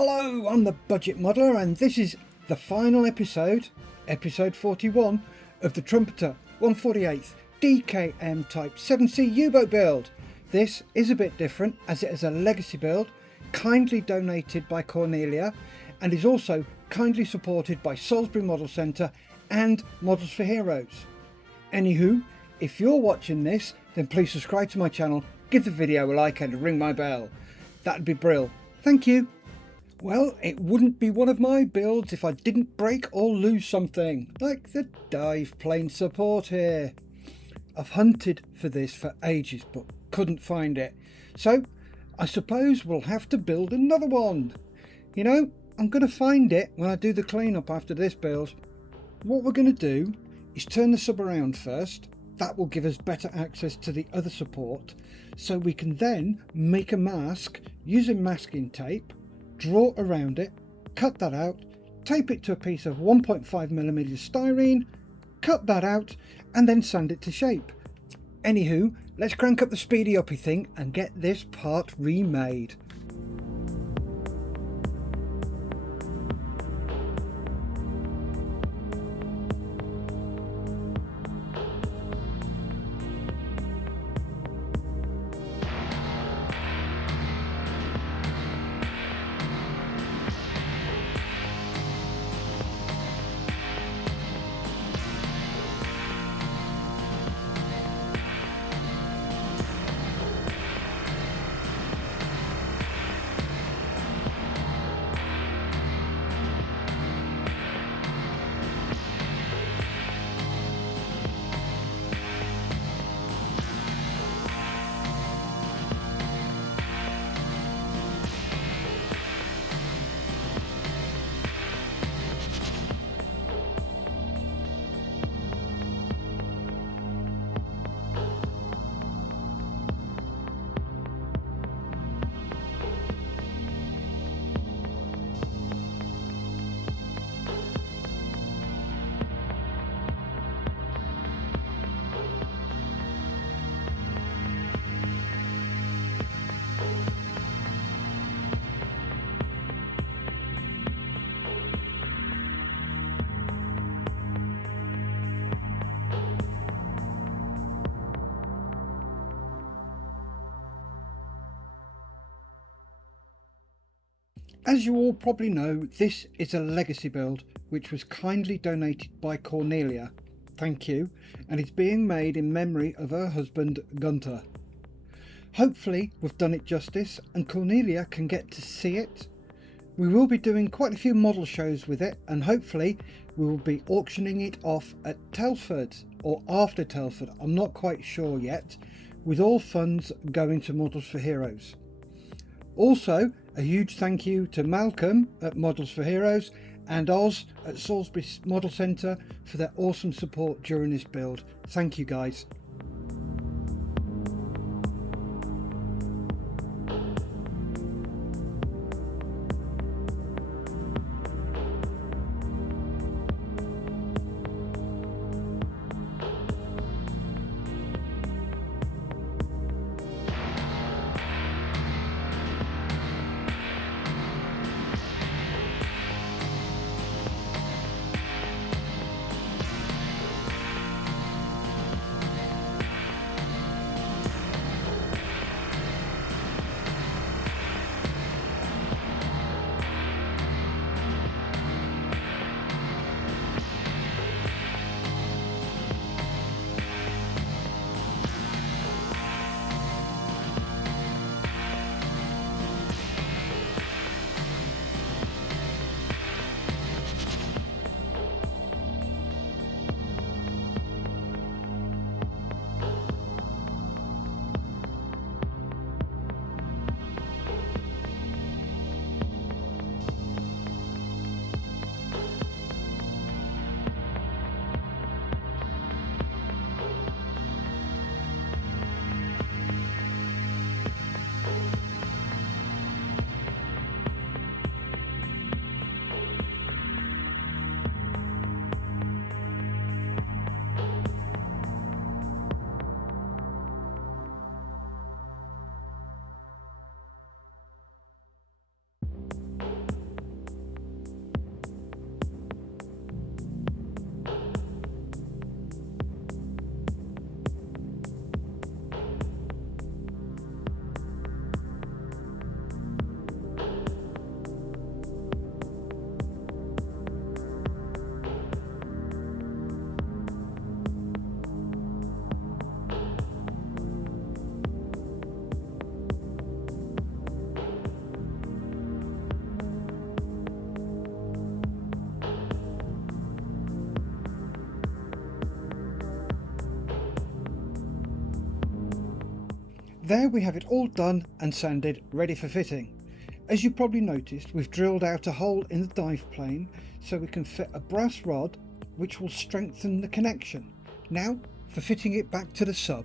Hello, I'm the Budget Modeler and this is the final episode, episode 41 of the Trumpeter 148th DKM Type 7C U-boat build. This is a bit different as it is a legacy build, kindly donated by Cornelia and is also kindly supported by Salisbury Model Centre and Models for Heroes. Anywho, if you're watching this, then please subscribe to my channel, give the video a like and ring my bell. That'd be brill. Thank you. Well, it wouldn't be one of my builds if I didn't break or lose something, like the dive plane support here. I've hunted for this for ages but couldn't find it, so I suppose we'll have to build another one. You know, I'm going to find it when I do the cleanup after this build. What we're going to do is turn the sub around first. That will give us better access to the other support, so we can then make a mask using masking tape, draw around it, cut that out, tape it to a piece of 1.5mm styrene, cut that out and then sand it to shape. Anywho, let's crank up the speedy uppy thing and get this part remade. As you all probably know, this is a legacy build which was kindly donated by Cornelia, thank you, and is being made in memory of her husband Gunter. Hopefully we've done it justice and Cornelia can get to see it. We will be doing quite a few model shows with it and hopefully we will be auctioning it off at Telford or after Telford, I'm not quite sure yet, with all funds going to Models for Heroes. Also, a huge thank you to Malcolm at Models for Heroes and Oz at Salisbury Model Centre for their awesome support during this build. Thank you guys. There we have it all done and sanded, ready for fitting. As you probably noticed, we've drilled out a hole in the dive plane so we can fit a brass rod which will strengthen the connection. Now for fitting it back to the sub.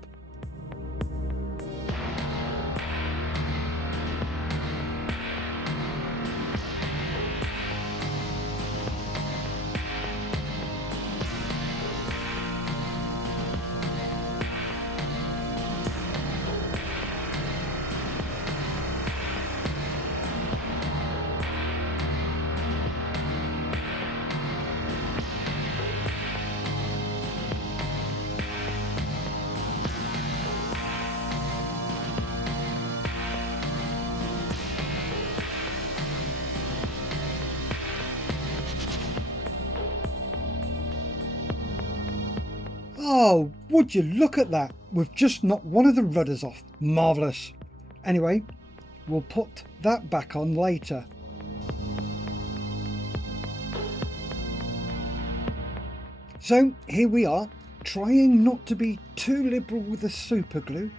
Oh, would you look at that? We've just knocked one of the rudders off. Marvellous. Anyway, we'll put that back on later. So here we are, trying not to be too liberal with the super glue.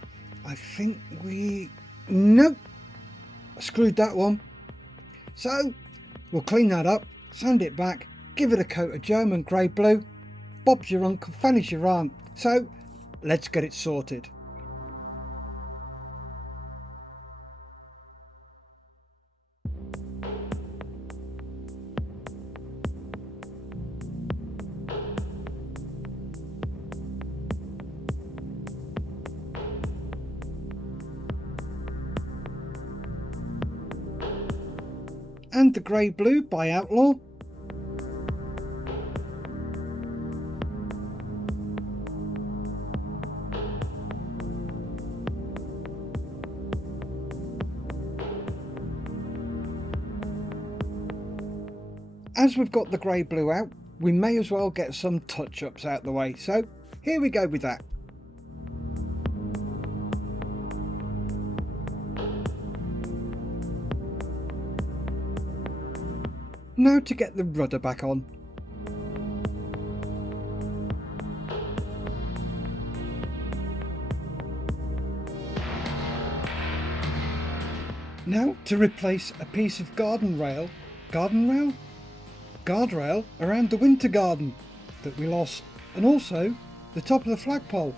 I think nope, I screwed that one. So we'll clean that up, sand it back, give it a coat of German grey blue. Bob's your uncle, Fanny's your aunt. So let's get it sorted. And the grey blue by Outlaw. As we've got the grey blue out, we may as well get some touch-ups out the way, so here we go with that. Now to get the rudder back on. Now to replace a piece of guardrail around the winter garden that we lost, and also the top of the flagpole.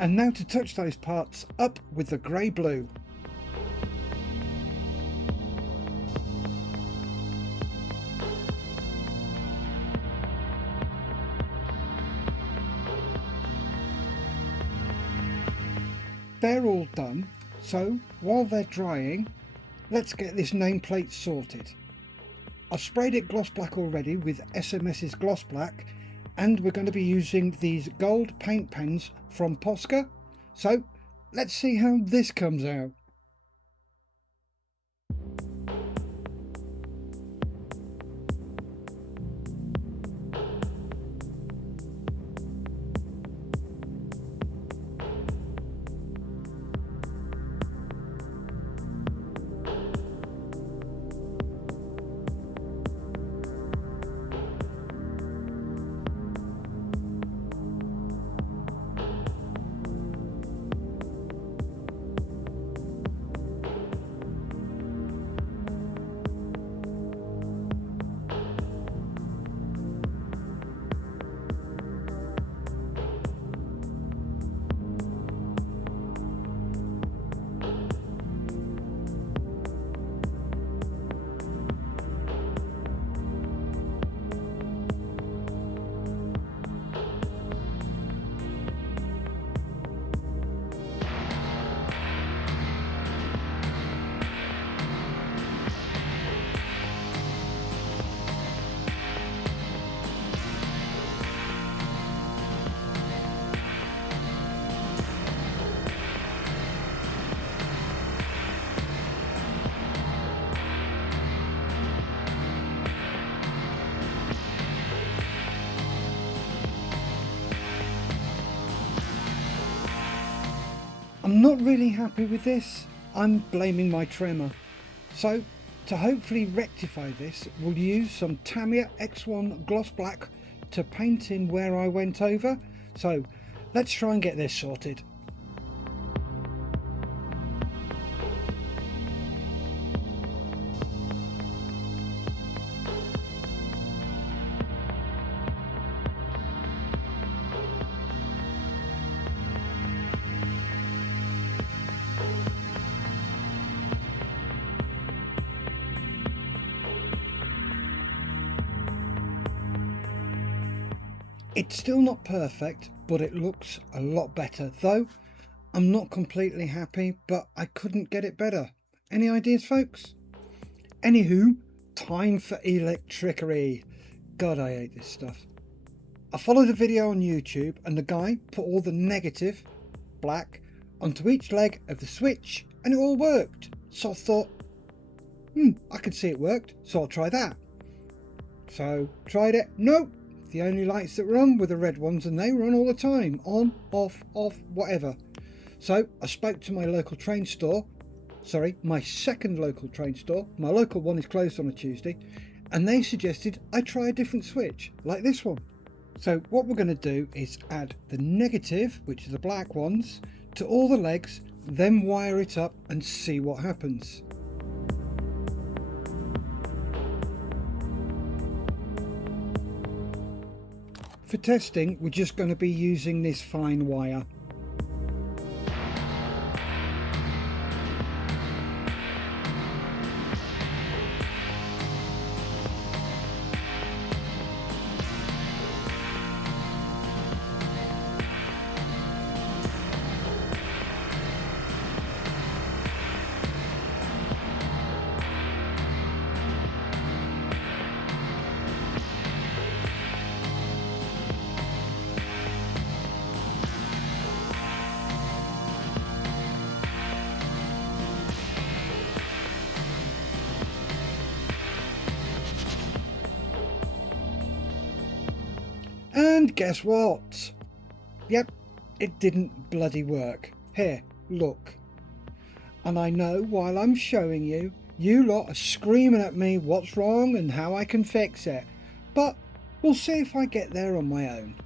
And now to touch those parts up with the grey blue. They're all done, so while they're drying, let's get this nameplate sorted. I've sprayed it gloss black already with SMS's gloss black, and we're going to be using these gold paint pens from Posca, so let's see how this comes out. I'm not really happy with this. I'm blaming my trimmer. So to hopefully rectify this, we'll use some Tamiya X1 gloss black to paint in where I went over. So let's try and get this sorted. It's still not perfect, but it looks a lot better, though I'm not completely happy, but I couldn't get it better. Any ideas, folks? Anywho, time for electrickery. God, I hate this stuff. I followed a video on YouTube and the guy put all the negative, black, onto each leg of the switch and it all worked. So I thought, I can see it worked, so I'll try that. So tried it, nope. The only lights that were on were the red ones and they were on all the time. On, off, whatever. So I spoke to my local train store. Sorry, my second local train store. My local one is closed on a Tuesday. And they suggested I try a different switch, like this one. So what we're going to do is add the negative, which are the black ones, to all the legs, then wire it up and see what happens. For testing, we're just going to be using this fine wire. And guess what? Yep, it didn't bloody work. Here, look. And I know while I'm showing you, you lot are screaming at me what's wrong and how I can fix it. But we'll see if I get there on my own.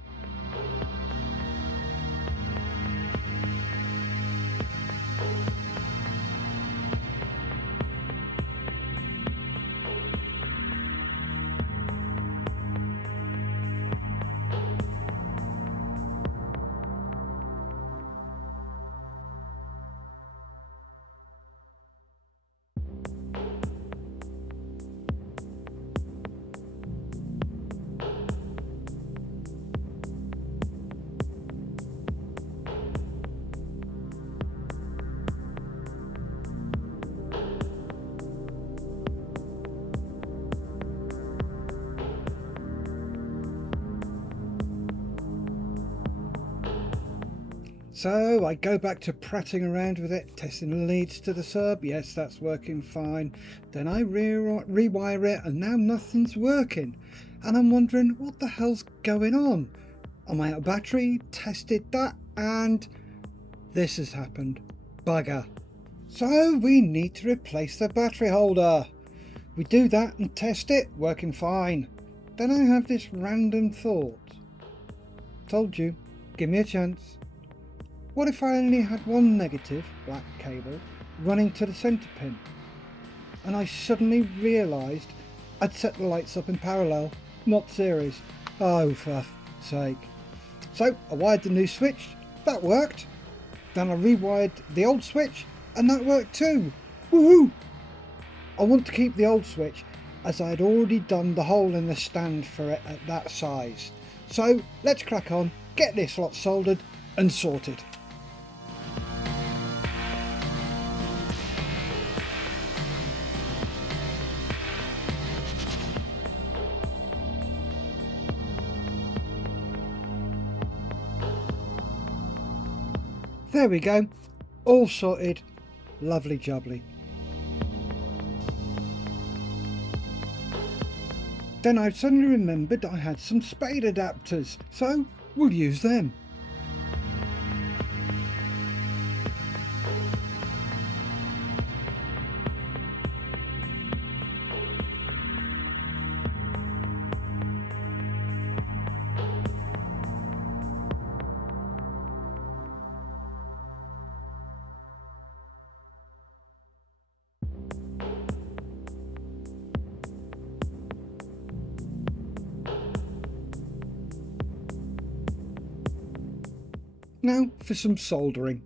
So I go back to prattling around with it, testing the leads to the sub. Yes, that's working fine. Then I rewire it and now nothing's working. And I'm wondering what the hell's going on. Am I out of battery? Tested that and this has happened. Bugger. So we need to replace the battery holder. We do that and test it, working fine. Then I have this random thought. Told you, give me a chance. What if I only had one negative black cable running to the centre pin? And I suddenly realised I'd set the lights up in parallel, not series. Oh, for sake. So I wired the new switch, that worked. Then I rewired the old switch and that worked too. Woohoo! I want to keep the old switch as I had already done the hole in the stand for it at that size. So let's crack on, get this lot soldered and sorted. There we go, all sorted, lovely jubbly. Then I suddenly remembered I had some spade adapters, so we'll use them. Now for some soldering.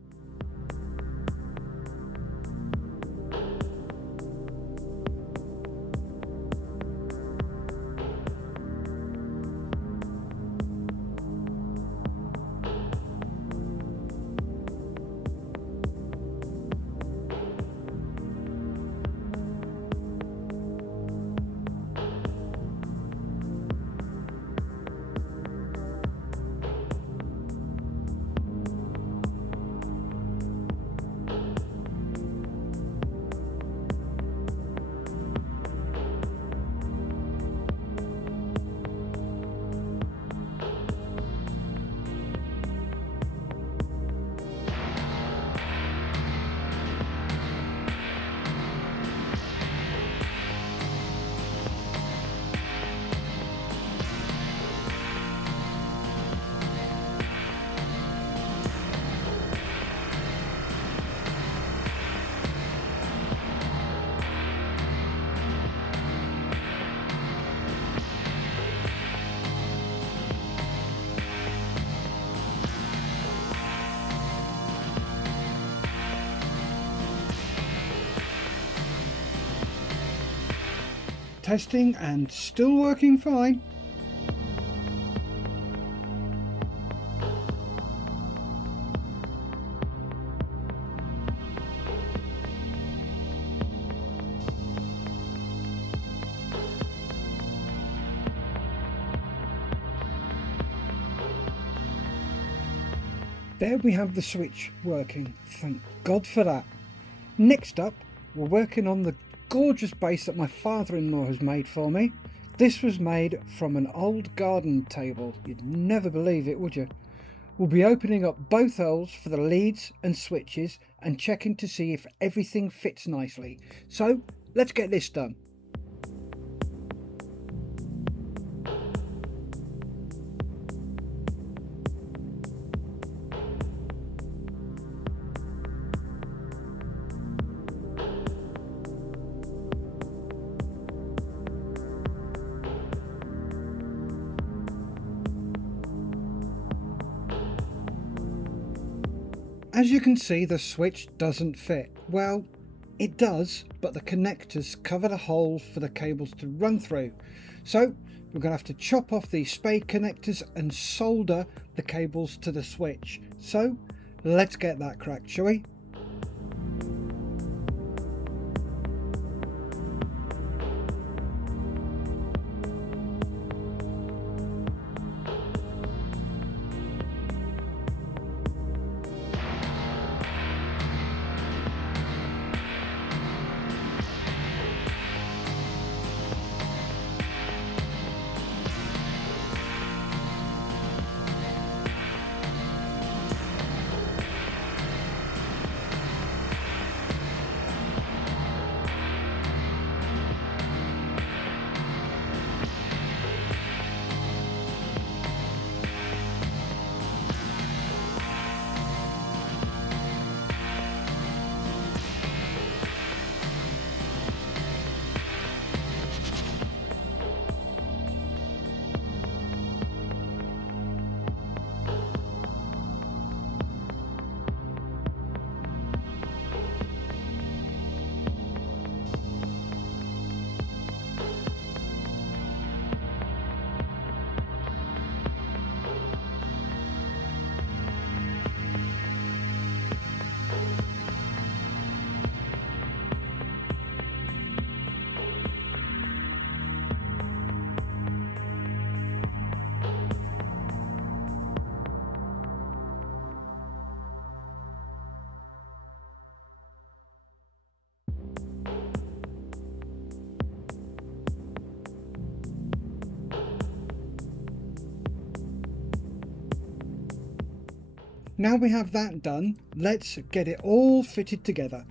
Testing and still working fine. There we have the switch working, thank God for that. Next up, we're working on the gorgeous base that my father-in-law has made for me. This was made from an old garden table. You'd never believe it, would you? We'll be opening up both holes for the leads and switches and checking to see if everything fits nicely. So let's get this done. As you can see, the switch doesn't fit. Well, it does, but the connectors cover the hole for the cables to run through. So we're going to have to chop off these spade connectors and solder the cables to the switch. So let's get that cracked, shall we? Now we have that done, let's get it all fitted together.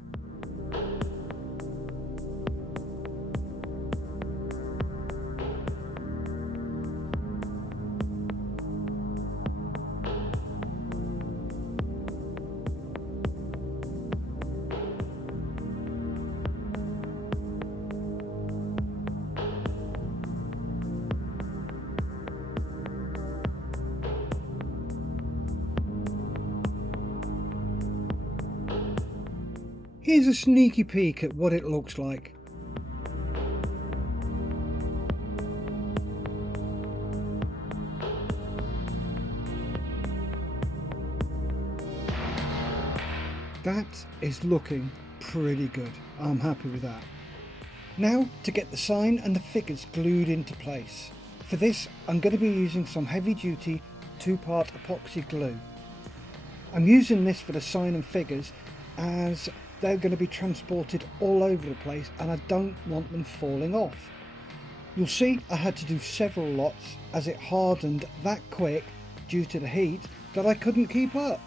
here's a sneaky peek at what it looks like. That is looking pretty good. I'm happy with that. Now to get the sign and the figures glued into place. For this I'm going to be using some heavy duty 2-part epoxy glue. I'm using this for the sign and figures as they're going to be transported all over the place and I don't want them falling off. You'll see I had to do several lots as it hardened that quick due to the heat that I couldn't keep up.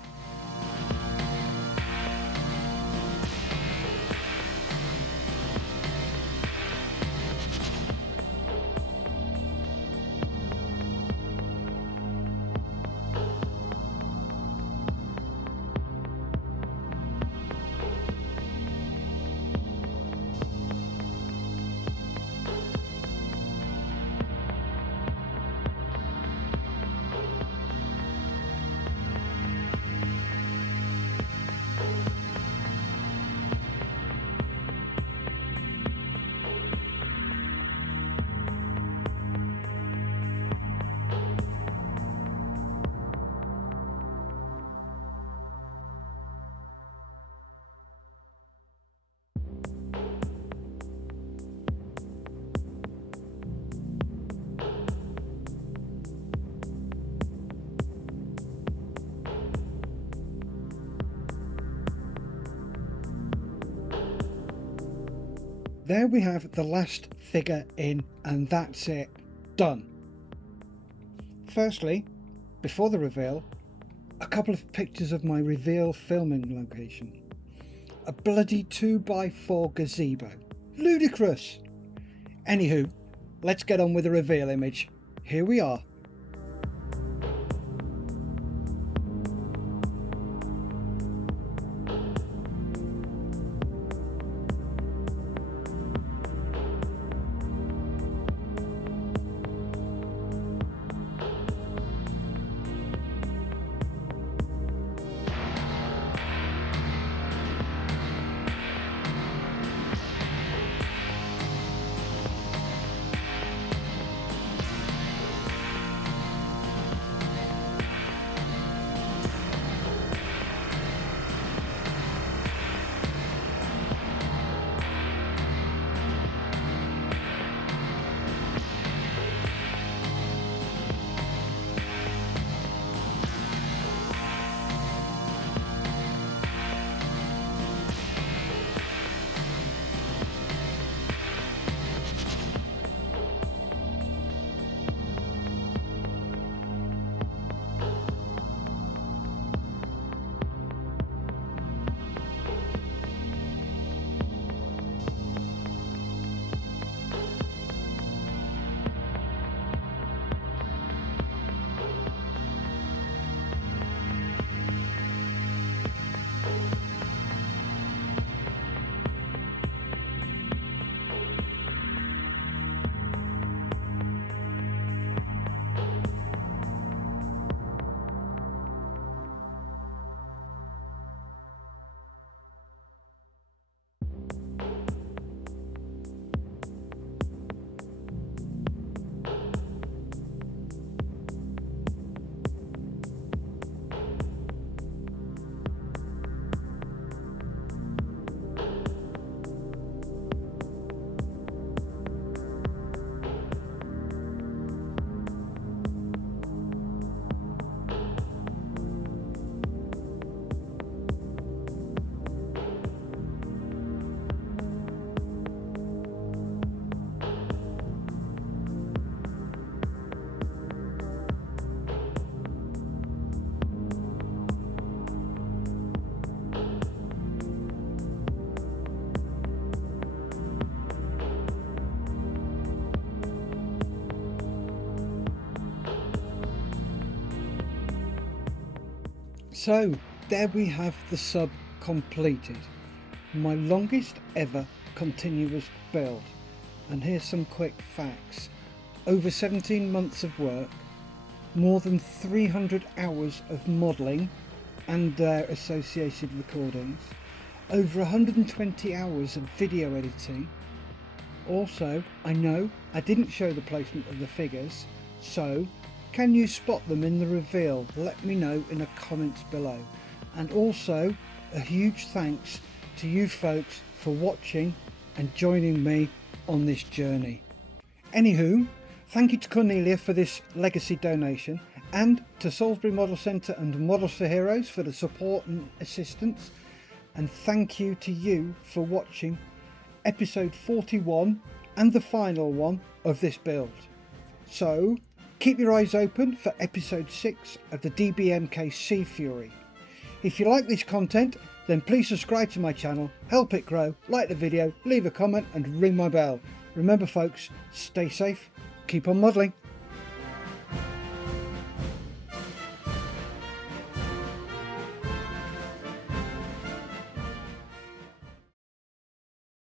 There we have the last figure in, and that's it, done. Firstly, before the reveal, a couple of pictures of my reveal filming location. A bloody 2x4 gazebo. Ludicrous! Anywho, let's get on with the reveal image. Here we are. So there we have the sub completed. My longest ever continuous build. And here's some quick facts. Over 17 months of work, more than 300 hours of modelling and their associated recordings, over 120 hours of video editing. Also, I know I didn't show the placement of the figures, so can you spot them in the reveal? Let me know in the comments below. And also, a huge thanks to you folks for watching and joining me on this journey. Anywho, thank you to Cornelia for this legacy donation, and to Salisbury Model Centre and Models for Heroes for the support and assistance. And thank you to you for watching episode 41 and the final one of this build. So keep your eyes open for episode 6 of the DBMK Sea Fury. If you like this content, then please subscribe to my channel, help it grow, like the video, leave a comment and ring my bell. Remember folks, stay safe, keep on modelling.